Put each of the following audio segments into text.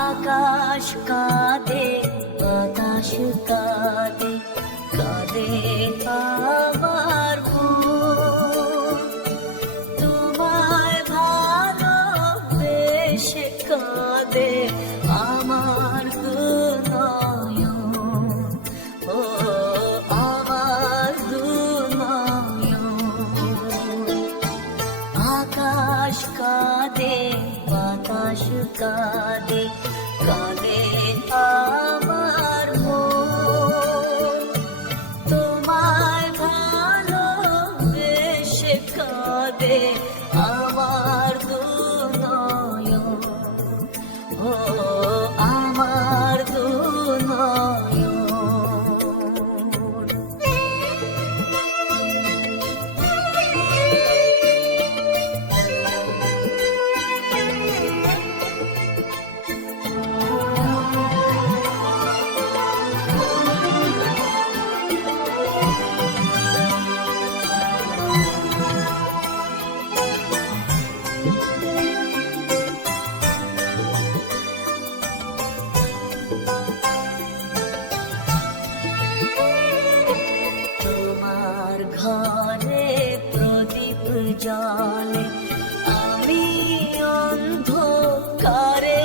আকাশ কাঁদে, বাতাস কাঁদে, কাঁদে আমার মন। তোমায় ভালোবেসে কাঁদে আমার দুনয়ন, ও আমার দুনয়ন। আকাশ কাঁদে, বাতাস কাঁদে, কাঁদে আমার মন। তোমায় ভালোবেসে কাঁদে আমার দুনয়ন, ও আমার দুনয়ন। তোমার ঘরে প্রদীপ জ্বলে, আমি অন্ধকারে।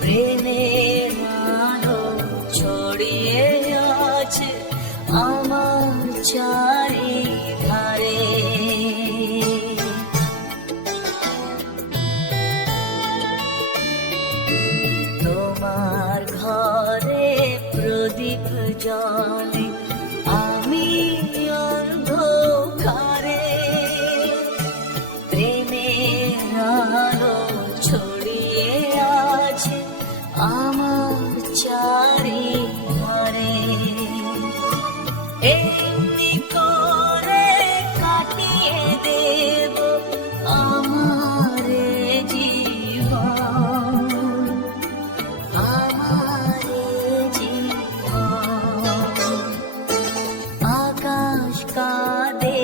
প্রেমের আলো ছড়িয়ে আছে আমার চারিধারে। তোমার ঘরে প্রদীপ জ্বলে, আমি অন্ধকারে। প্রেমের আলো ছড়িয়ে আছে আমার চারিধারে। এমনি করে কাটিয়ে দেব আমার জীবন, আমার জীবন। আকাশ কাঁদে,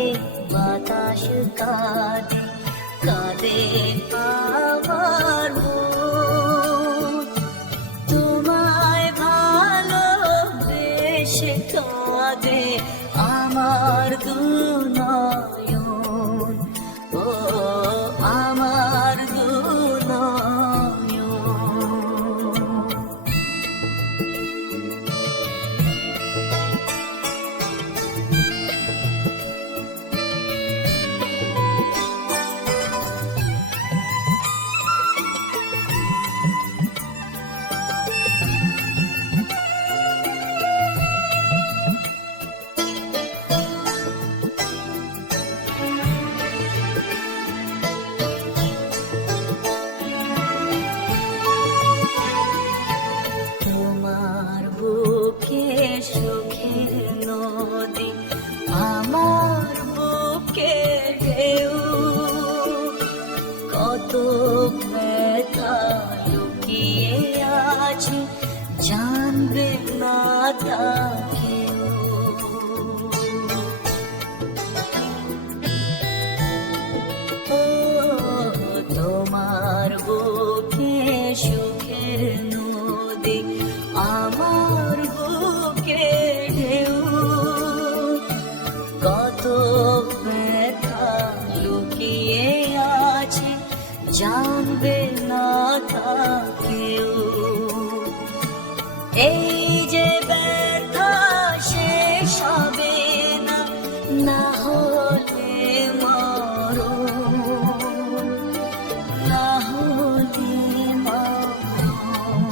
বাতাস কাঁদে, কাঁদে আমার মন। তোমায় ভালোবেসে কাঁদে আমার দুনয়ন, ও আমার দুনয়ন। তোমার বুকে সুখের নদী, আমার বুকে ঢেউ। কত ব্যথা লুকিয়ে আছে জানবে না তা কেউ। ও তোমার বুকে সুখের নদী, আমার বুকে ঢেউ। কত ব্যথা লুকিয়ে আছে জানবে না তা কেউ। এই যে ব্যথা শেষ হবে না, না হলে মরণ, না হলে মরণ।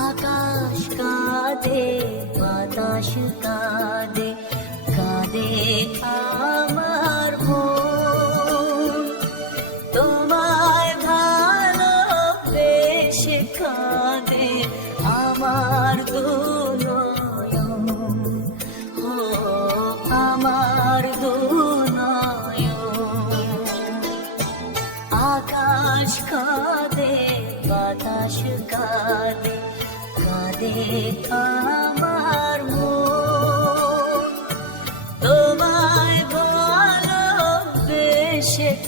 আকাশ কাঁদে, বাতাস কাঁদে, কাঁদে আমার মন। তোমায় ভালোবেসে কাঁদে আমার দুনয়ন, ও আমার দুনয়ন। আকাশ কাঁদে, বাতাস কাঁদে, কাঁদে আমার মন। তোমায় ভালোবেসে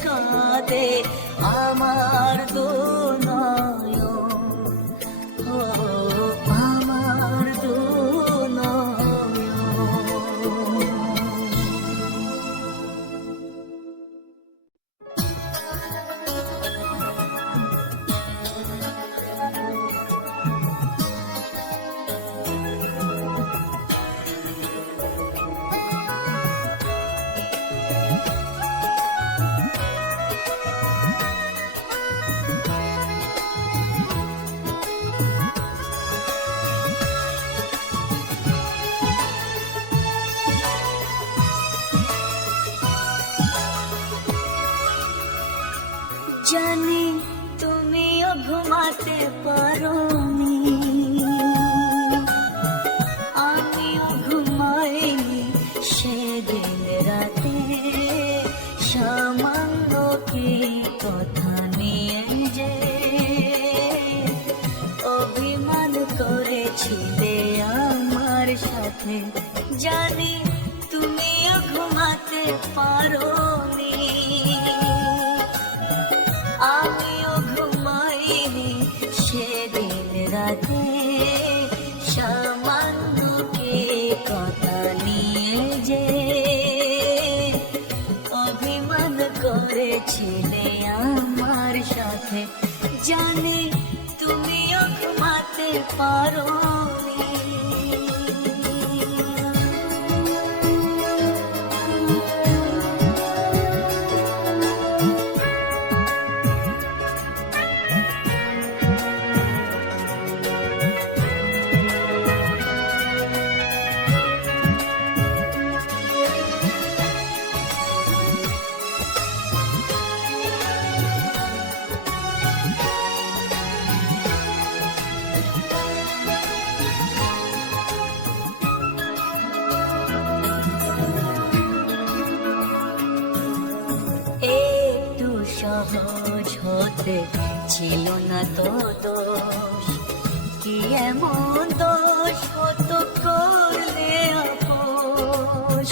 কাঁদে আমার জানি তুমিও ঘুমাতে পারোনি, আমিও ঘুমাইনি সেদিন রাতে। সামান্য কি কথা নিয়ে যে অভিমান করেছিলে আমার সাথে, জানি তুমিও ঘুমাতে পারোনি, আমিও ঘুমাইনি সেদিন রাতে। সামান্য কি কথা নিয়ে যে অভিমান করেছিলে আমার সাথে, জানি তুমিও ঘুমাতে পারোনি। একটু সহজ হতে ছিল না তো দোষ, কি এমন দোষ হতো করলে আপোষ।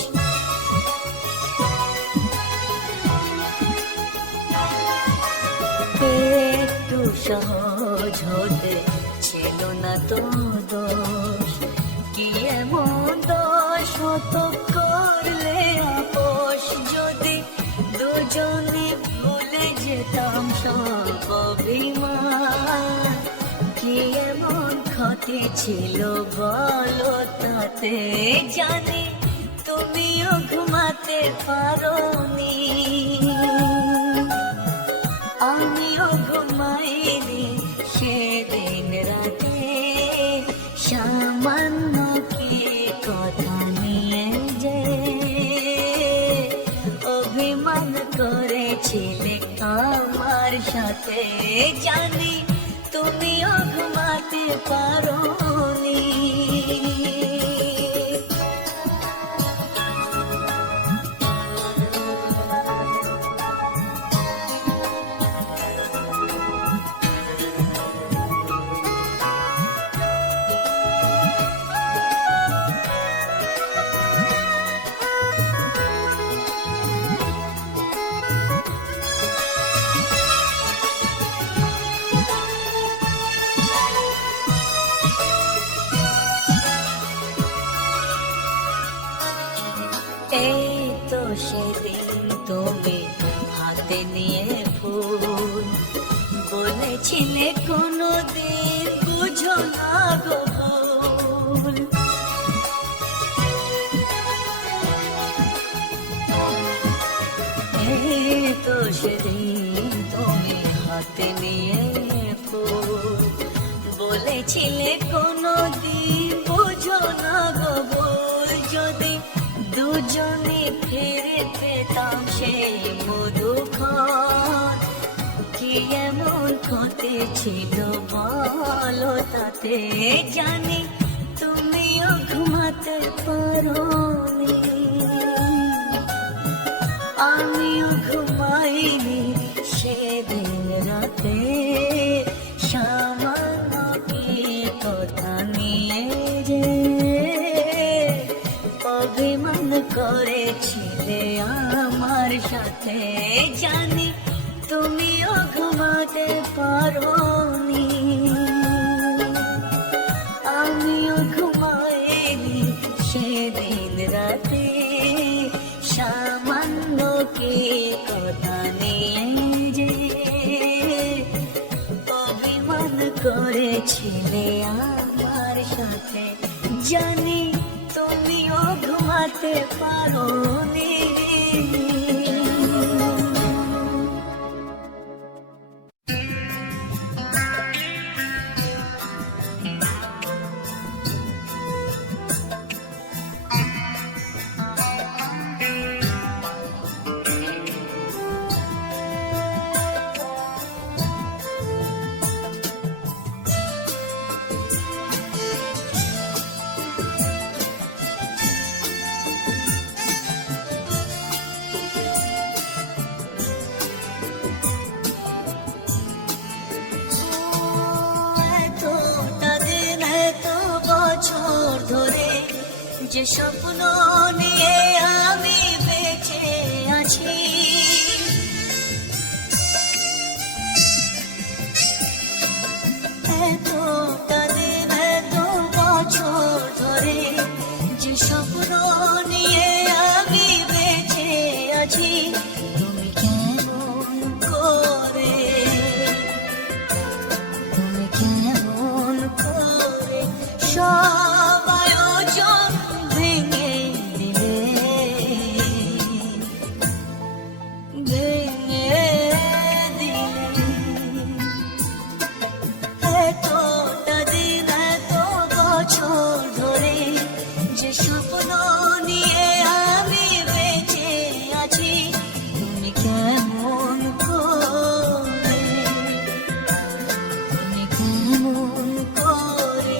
একটু সহজ হতে ছিল না তো দোষ, কি এমন দোষ হতো করলে আপোষ। যদি দুজনে ভুলে যেতাম সব অভিমান, কি এমন ক্ষতি ছিল বলো তাতে, জানি তুমিও ঘুমাতে পারোনি, আমিও ঘুমাইনি সেদিন রাতে। সামান্য কি কথা নিয়ে যে অভিমান করেছিলে আমার সাথে, জানি তুমিও ঘুমাতে পারোনি। এই তো সেদিন তুমি হাতে নিয়ে ফুল বলেছিলে কোনোদিন বুঝো না গো ভুল। এই তো সেদিন তুমি হাতে নিয়ে ফুল বলেছিলে কোনোদিন বুঝো না গো ভুল। যদি দুজনে ফিরে পেতাম সেই মধুক্ষণ, কি এমন ক্ষতি ছিল বলো তাতে, জানি তুমিও ঘুমাতে পারোনি, আমিও ঘুমাইনি সেদিন রাতে। সামান্য কি কথা নিয়ে যে অভিমান করেছিলে আমার সাথে, জানি তুমিও ঘুমাতে পারোনি, আমিও ঘুমাইনি সেদিন রাতে। সামান্য কি কথা নিয়ে যে অভিমান করেছিলে আমার সাথে, জানি তুমিও ঘুমাতে পারোনি। যে স্বপ্ন নিয়ে আমি বেঁচে আছি, এতটা দিন এত বছর ধরে যে স্বপ্ন নিয়ে আমি বেঁচে আছি, তুমি কেমন করে, তুমি কেমন করে সব আয়োজন ভেঙে দিলে, ভেঙে দিলে। এতটা দিন এত বছর ধরে যে স্বপ্ন নিয়ে আমি বেঁচে আছি, তুমি কেমন করে, তুমি কেমন করে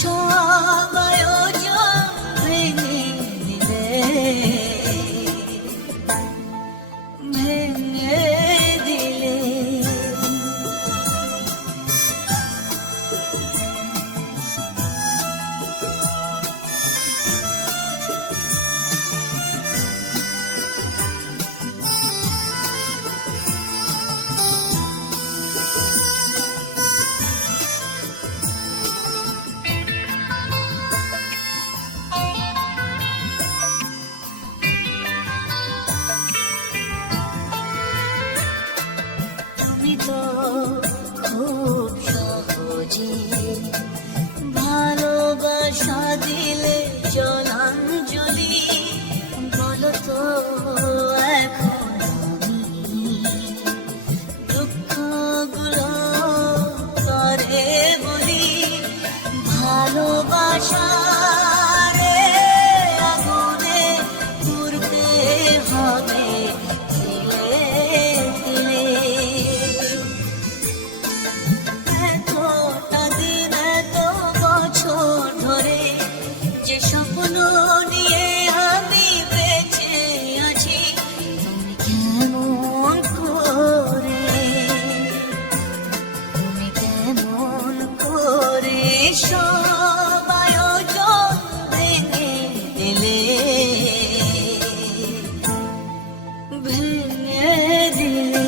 সব আয়োজন ভেঙে দিলে, ভেঙে দিলে। তুমি তো খুব সহজে ভালোবাসা দিলে জলাঞ্জলি, বলো তো এখন আমি দুঃখগুলো করে বলি, ভালোবাসা রে আগুনে পুড়তে হবে দিলে দিলে। এতটা দিন এত বছর ধরে যে স্বপ্ন নিয়ে আমি বেঁচে আছি, তুমি কেমন করে, তুমি কেমন করে সব আয়োজন ভেঙে দিলে, ভেঙে দিলে।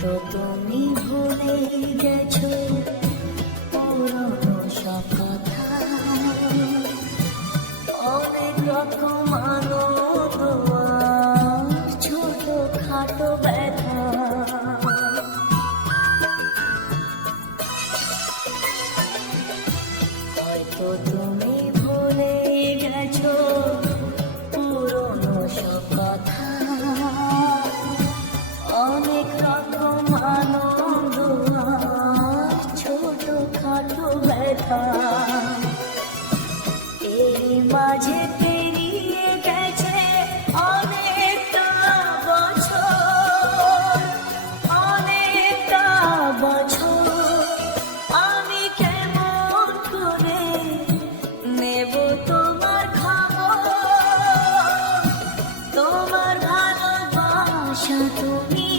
হয়তো তুমি ভুলে গেছো পুরনো সব কথা, অনেক রকম আনন্দ আর ছোট খাটো ব্যথা। হয়তো তুমি ভুলে গেছো পুরনো সব কথা, অনেক রকম আনন্দ আর ছোট খাটো ব্যথা। এই মাঝে পেরিয়ে গেছে অনেকটা বছর, অনেকটা বছর। আমি কেমন করে নেব তোমার খবর, তোমার ভালোবাসা তুমি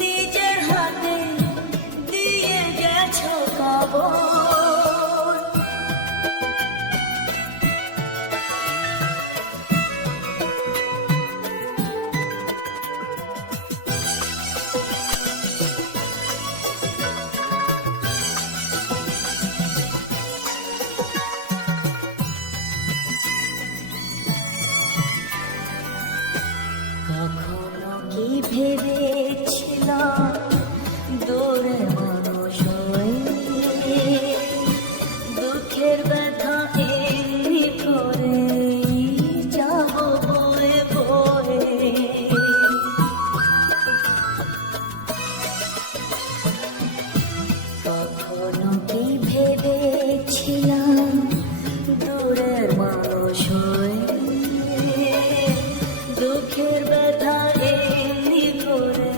নিজের হাতে দিয়ে গেছো কবর। কখনো কি ভেবেছিলাম দূরে মানুষ হয়ে দুঃখের ব্যথা এমনি করে যাব বয়ে বয়ে। কখনো কি ভেবেছিলাম দূরের মানুষ হয়ে দুঃখের ব্যথা এমনি করে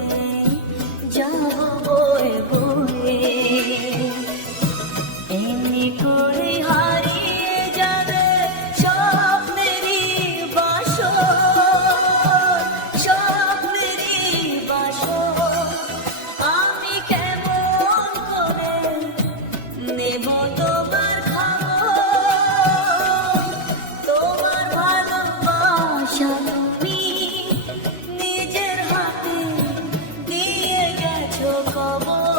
যাব বয়ে বয়ে। এমনি করে হারিয়ে যাবে স্বপ্নেরই বাসর, স্বপ্নেরই বাসর। আমি কেমন করে নেব তোমার খবর, তোমার ভালোবাসা তুমি নিজের হাতে দিয়ে গেছো কবর।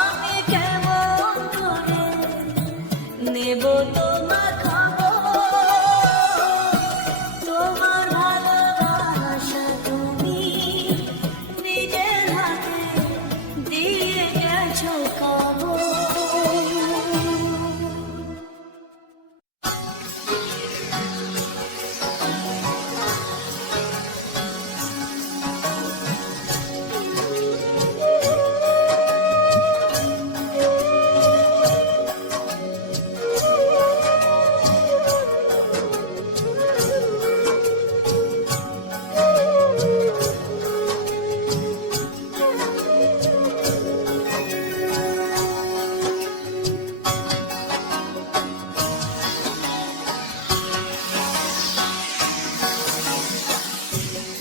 আমি কেমন করে নেব তোমার খবর, তোমার ভালোবাসা তুমি নিজের হাতে দিয়ে গেছো কবর।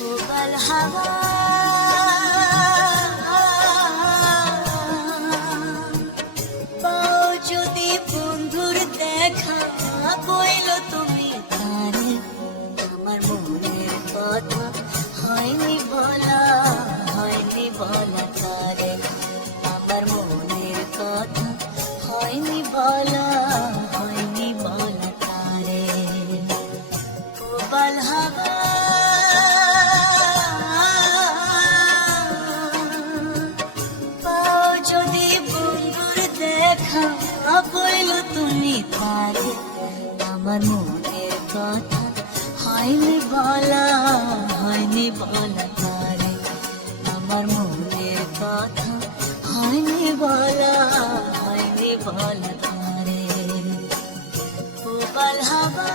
উবাল হাওয়া পাও যদি বন্ধুর দেখা, বইল তুমি তারে আমার মনের কথা হয়নি বলা, হয়নি বলা তারে আমার মনের কথা হয়নি বলা, হয়নি বলা তারে। উবাল হাওয়া পাও যদি বন্ধুর দেখা, বইল তুমি তারে আমার মনের কথা হয়নি বলা, হয়নি বলা তারে আমার মনের কথা হয়নি বলা, হয়নি বলা তারে। উবাল হাওয়া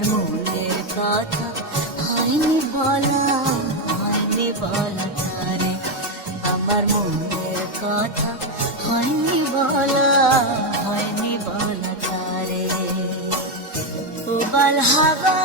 আমার মনের কথা হয়নি বলা, হয়নি বলা তারে। আমার মনের কথা হয়নি বলা, হয়নি বলা তারে। উবাল হাওয়া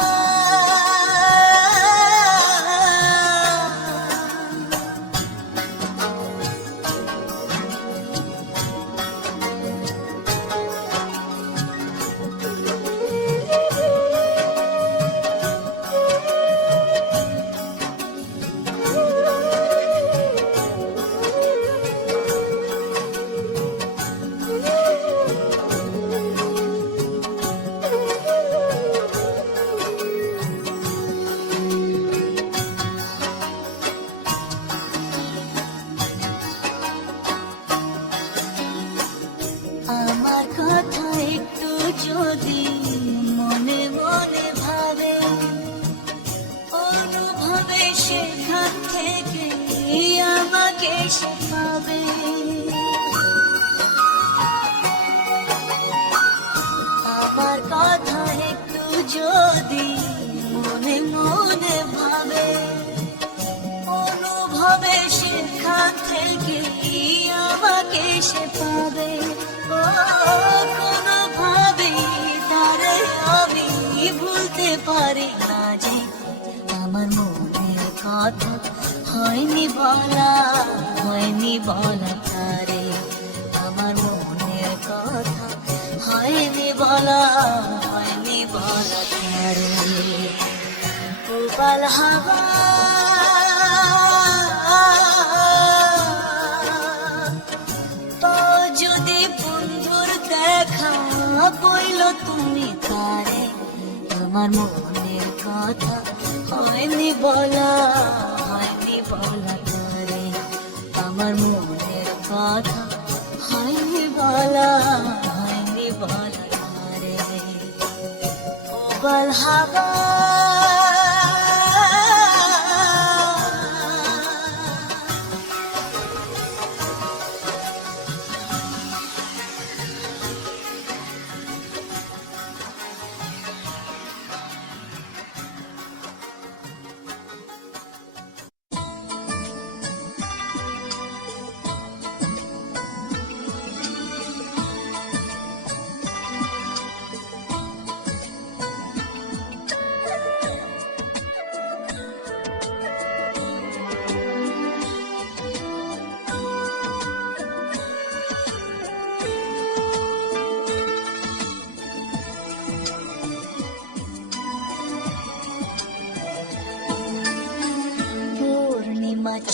আমার কথা একটু যদি মনে মনে ভাবে, অনুভবে সেখান থেকে আমাকে সে পাবে। আমার কথা একটু যদি মনে মনে ভাবে, অনুভবে সেখান থেকে আমাকে সে পাবে। কোনোভাবে তারে আমি ভুলতে পারি না যে, আমার মনের কথা হয়নি বলা, হয়নি বলা তারে। আমার মনের কথা হয়নি বলা, হয়নি বলা তারে। উবাল হাওয়া যদি বন্ধুর দেখা বইল তুমি তারে। আমার মনের কথা হয়নি বলা, হয়নি বলা তারে। আমার মনের কথা হয়নি বলা, হয়নি বলা তারে। উবাল হাওয়া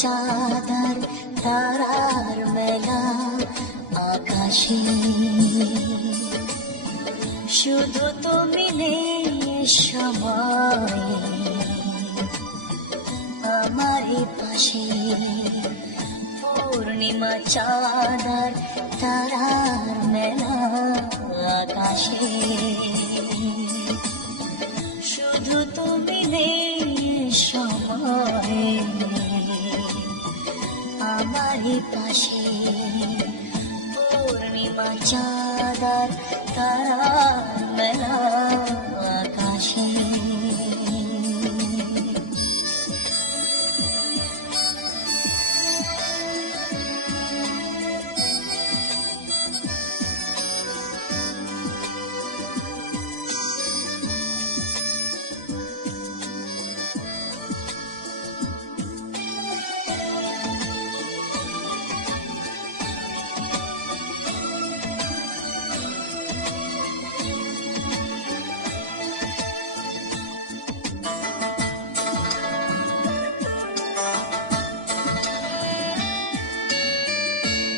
চাঁদার তারার মেলা আকাশে, শুধু তুমি নেই সময় আমার পাশে। পূর্ণিমা চাঁদার তারার মেলা আকাশে, শুধু তুমি নেই সময় আমারই পাশে। পূর্ণিমা চাঁদার তারা মেলা আকাশে।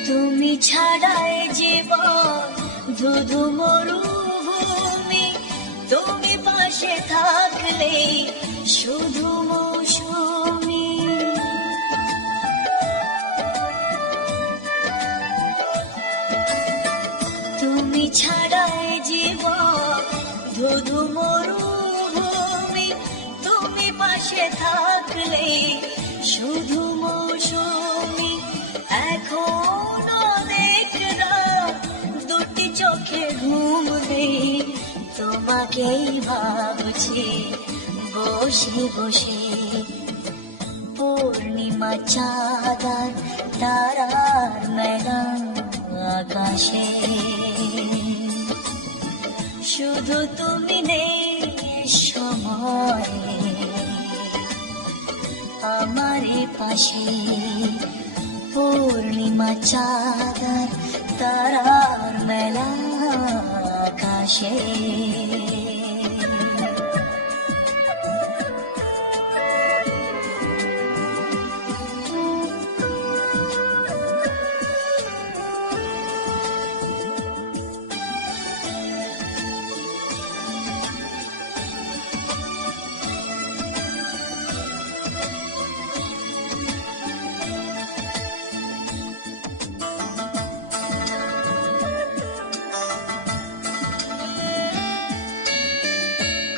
তুমি ছাড়াই জীবন ধুধু মরুভূমি, তুমি পাশে থাকলে শুধু মৌসুমি। তুমি ছাড়াই জীবন ধুধু মরুভূমি, তুমি পাশে থাকলে শুধু মৌসুমি। এখন অনেক রাত দুটি চোখে ঘুম নেই, তোমার তোমাকেই ভাবছি বসে বসে, পূর্ণিমা চাঁদ আর তারার মেলা আকাশে। শুধু তুমি নেই সময়ে আমার পাশে, পূর্ণিমা চাঁদ আর তারার মেলা আকাশে।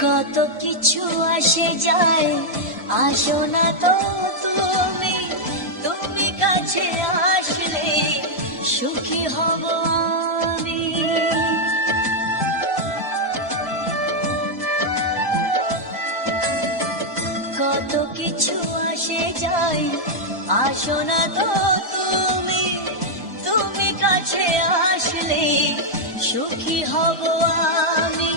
কত কিছু আসে যায়, আসো না তো তুমি, তুমি কাছে আসলে সুখী হব আমি। কত কিছু আসে যায়, আসো না তো তুমি, তুমি কাছে আসলে সুখী হব আমি।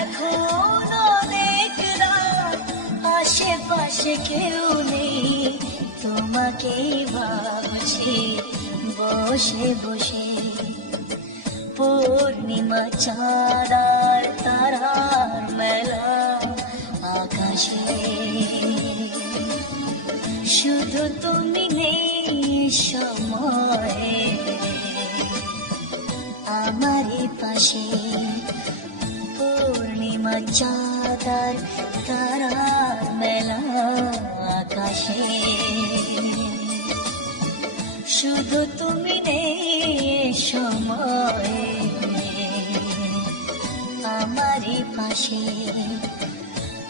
এখন অনেক রাত, আশেপাশে কেউ নেই, তোমাকেই ভাবছি বসে বসে, পূর্ণিমা চাঁদ আর তারার মেলা আকাশে। শুধু তুমি নেই সময়ে আমারই পাশে, পূর্ণিমা চাঁদ আর তারার মেলা আকাশে। শুধু তুমি নেই সময়ে আমারই পাশে,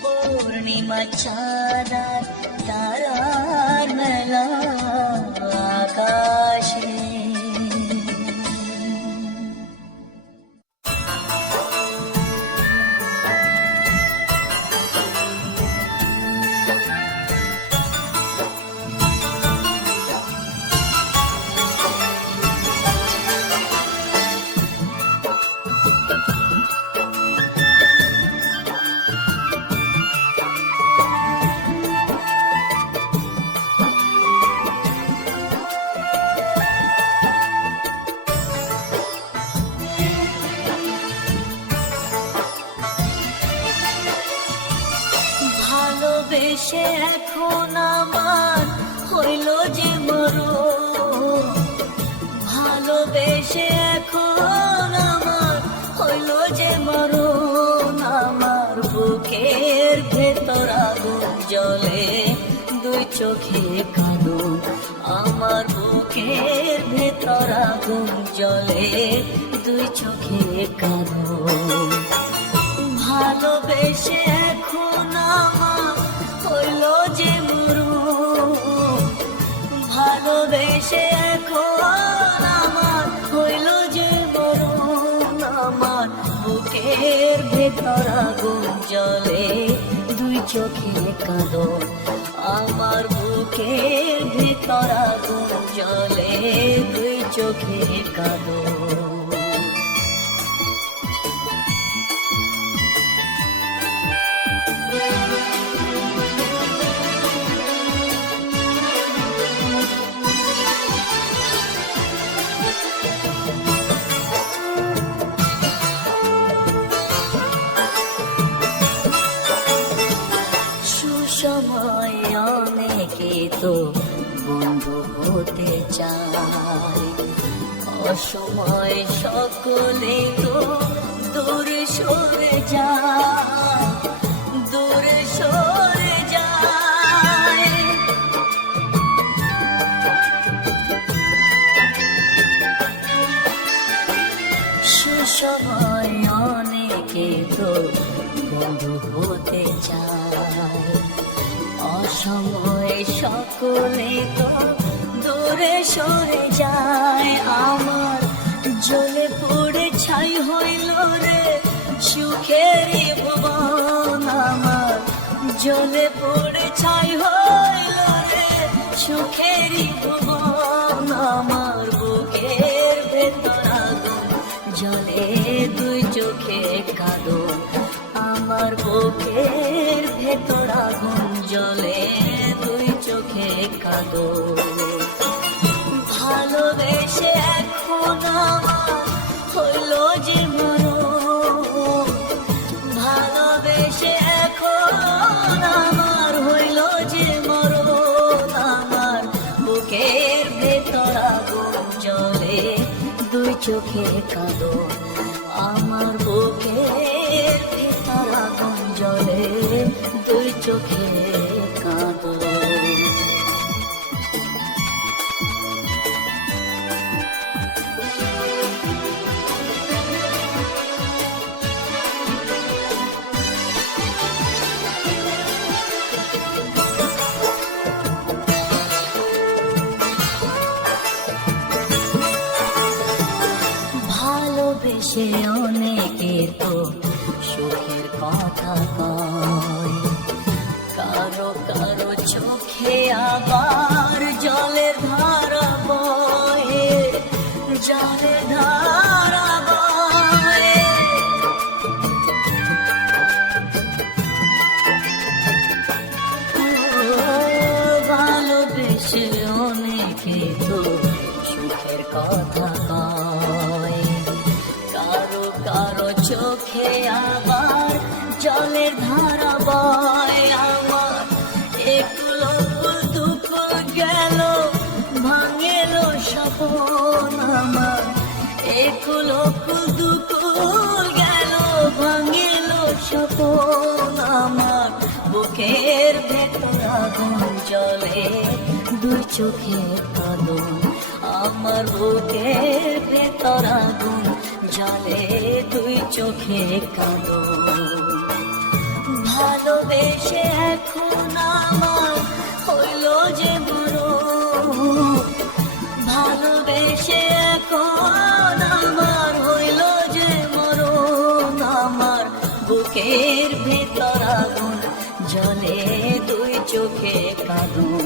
পূর্ণিমা চাঁদ আর তারার মেলা আকাশে। ভালোবেসে এখন আমার হইল যে মরণ, ভালোবেসে এখন আমার হইল যে মরণ। আমার বুকের ভেতর আগুন জ্বলে, দুই চোখে কাঁদুন। আমার বুকের ভেতর আগুন জ্বলে, দুই চোখে কাঁদুন। ভালোবেসে এখন আমার হইল যে মরণ, ভালোবেসে এখন আমার হইল যে মরণ। আমার বুকের ভেতর আগুন জ্বলে, দুই চোখে কাঁদন। আমার বুকের ভেতর আগুন জ্বলে, দুই চোখে কাঁদন। সুসময় অনেকে তো বন্ধু হতে চায়, অসময় সকলে তো দূরে সরে যায়, দূরে সরে যায়। সুসময় অনেকে তো বন্ধু হতে চায়, অসময় সকলে তো দূরে সরে যায়। আমার জ্বলে পড়ে ছাই হইল রে সুখ সুখেরই ভুবন আমার জ্বলে পড়ে ছাই হইল রে, সুখেরই ভুবন আমার বুকের ভেতর আগুন জ্বলে দুই চোখে কাঁদন, আমার বুকের ভেতর আগুন জ্বলে দুই চোখে কাঁদন। ভালোবেসে এখন আমার হইল যে মরণ, ভালোবেসে এখন আমার হইল যে মরণ, আমার বুকের ভেতর আগুন জ্বলে দুই চোখে কাঁদন, আমার বুকের ভেতর আগুন জ্বলে দুই চোখে কাঁদন। ভালোবেসে অনেকে তো সুখের কথা কয়, কারো কারো চোখে আবার জলের ধারা বয়ে, জলের ধারা বয়ে। ভালোবেসে অনেকে তো সুখের কথা কয়, কারো কারো চোখে আবার জলের ধারা বয়, আমার একুল দুকুল গেল ভাঙেল স্বপন, আমার একুল দুকুল গেল ভাঙেল স্বপন, আমার বুকের ভেতর আগুন জ্বলে দুই চোখে কাঁদন, আমার বুকের ভেতর আগুন জ্বলে দুই চোখে কাঁদন। ভালোবেসে এখন আমার হইল যে মরণ, ভালোবেসে এখন আমার হইল যে মরণ, আমার বুকের ভেতর আগুন জ্বলে দুই চোখে কাঁদন,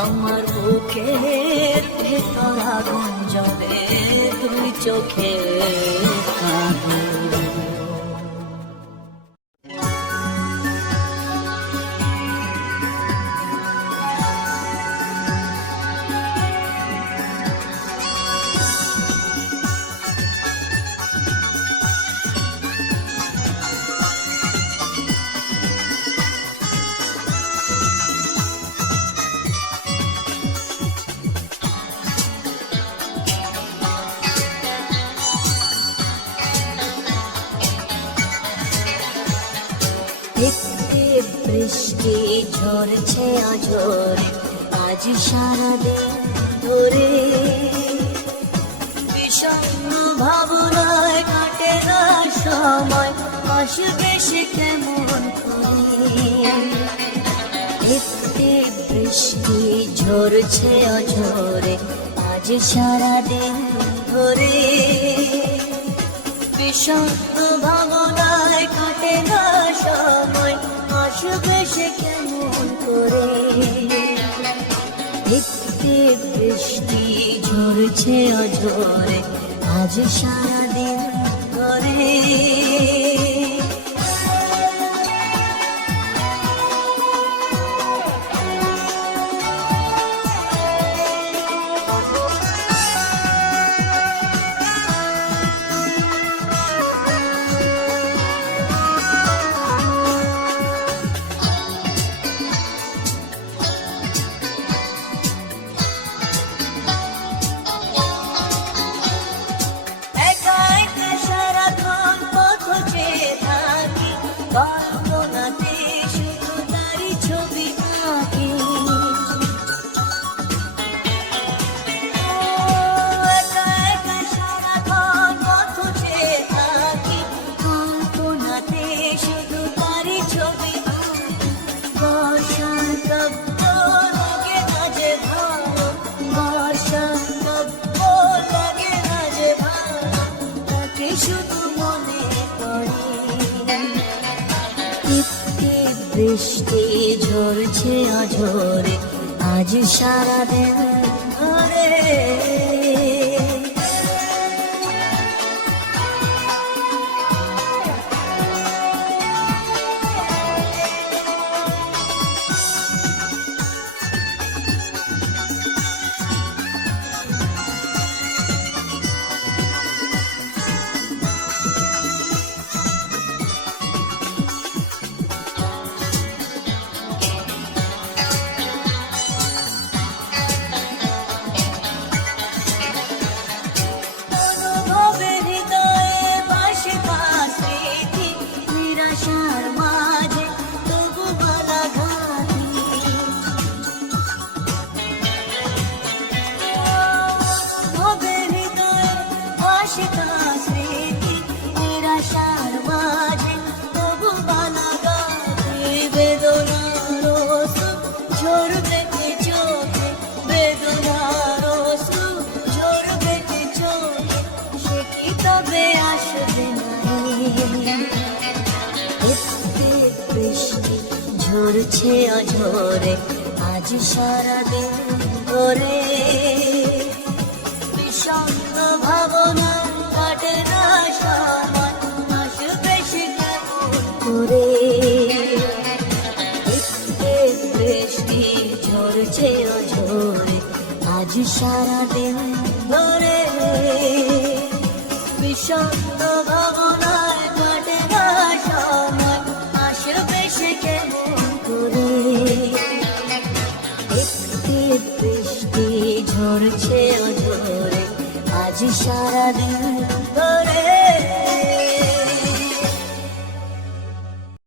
আমার বুকের ভেতর আগুন জ্বলে দুই চোখে কাঁদন। দেখতে বৃষ্টি ঝরছে আঝরে, আজ সারাদিন ধরে বিষণ্ণ ভাবনায় কাটে না সময়, আসবে সে কেমন করে। দেখতে বৃষ্টি ঝরছে আঝরে, আজ সারাদিন ধরে বিষণ্ণ ভাবনায় কাটে না সময়, আসবে সে কেমন করে। দেখতে বৃষ্টি ঝরছে অঝরে, আজ সারাদিন ধরে বৃষ্টি ঝরছে অঝরে আজ সারাদিন ধরে। নিরাশার মাঝে তবু বলা ঘাটি, হবে হৃদয়ে আশিকা স্মৃতি। নিরাশার মাঝে তবু বলা ঘাটি, বেদনার অশ্রু ঝরবে কি চোখে, বেদনার অশ্রু ঝরবে কি চোখে, সে কি তবে আসবে না? বৃষ্টি ঝরছে অঝরে আজ সারাদিন ধরে। বিষণ্ণ ভাবনা কাটে না সময়, আসবে সে কেমন করে? বৃষ্টি ঝরছে অঝরে আজ সারাদিন ধরে। বিষণ্ণ ভাবনায় কাটে না সময়, আসবে সে কেমন করে? একটি বৃষ্টি ঝরছে অঝরে আজ সারাদিন ধরে।